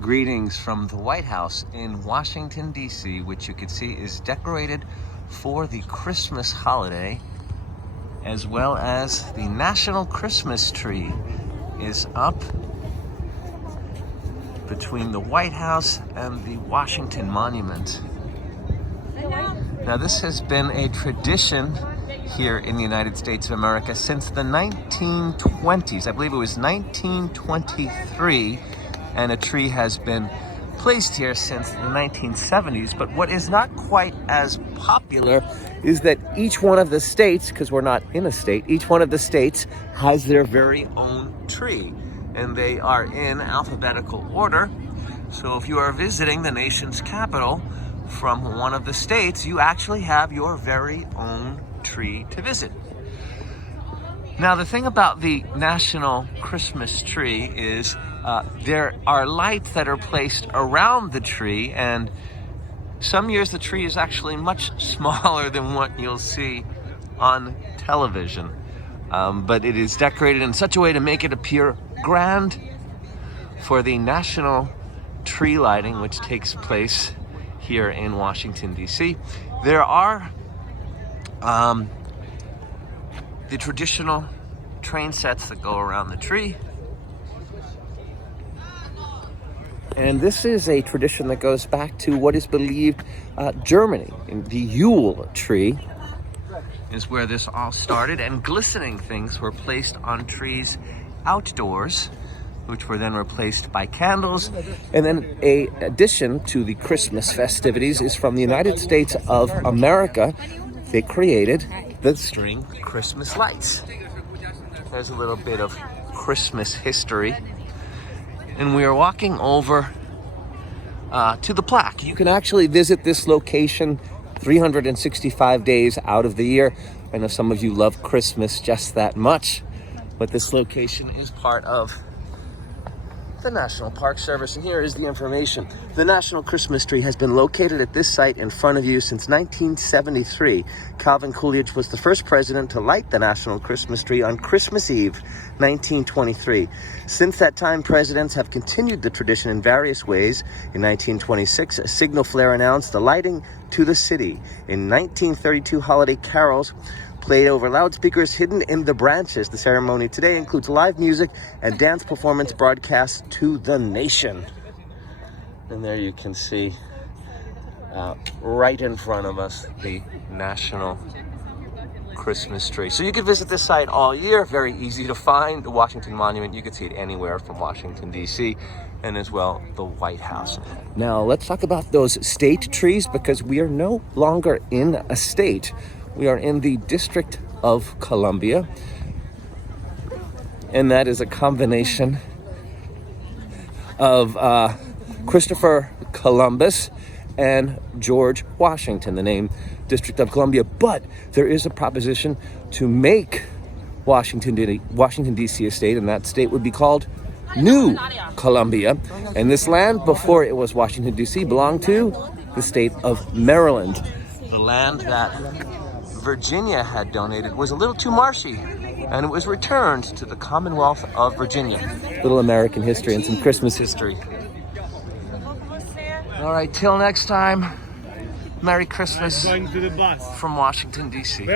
Greetings from the White House in Washington, D.C., which you can see is decorated for the Christmas holiday, as well as the National Christmas Tree is up between the White House and the Washington Monument. Now, this has been a tradition here in the United States of America since the 1920s. I believe it was 1923, and a tree has been placed here since the 1970s. But what is not quite as popular is that each one of the states, because we're not in a state, each one of the states has their very own tree, and they are in alphabetical order. So if you are visiting the nation's capital from one of the states, you actually have your very own tree to visit. Now, the thing about the National Christmas Tree is there are lights that are placed around the tree, and some years the tree is actually much smaller than what you'll see on television. But it is decorated in such a way to make it appear grand for the national tree lighting, which takes place here in Washington, D.C. There are the traditional train sets that go around the tree. And this is a tradition that goes back to what is believed Germany. The Yule tree is where this all started, and glistening things were placed on trees outdoors, which were then replaced by candles. And then a addition to the Christmas festivities is from the United States of America. They created the string Christmas lights. There's a little bit of Christmas history. And we are walking over to the plaque. You can actually visit this location 365 days out of the year. I know some of you love Christmas just that much, but this location is part of the National Park Service, and here is the information. The National Christmas Tree has been located at this site in front of you since 1973. Calvin Coolidge was the first president to light the National Christmas Tree on Christmas Eve, 1923. Since that time, presidents have continued the tradition in various ways. In 1926, a signal flare announced the lighting to the city. In 1932, holiday carols played over loudspeakers hidden in the branches. The ceremony today includes live music and dance performance broadcast to the nation. And there you can see right in front of us the National Christmas Tree. So you can visit this site all year. Very easy to find. The Washington Monument, you can see it anywhere from Washington, D.C., and as well the White House. Now let's talk about those state trees, because we are no longer in a state. We are in the District of Columbia, and that is a combination of Christopher Columbus and George Washington, the name District of Columbia. But there is a proposition to make Washington, D.C. a state, and that state would be called New Columbia. And this land, before it was Washington, D.C., belonged to the state of Maryland. The land that Virginia had donated was a little too marshy, and it was returned to the Commonwealth of Virginia. Little American history and some Christmas history. All right, till next time, Merry Christmas from Washington, D.C.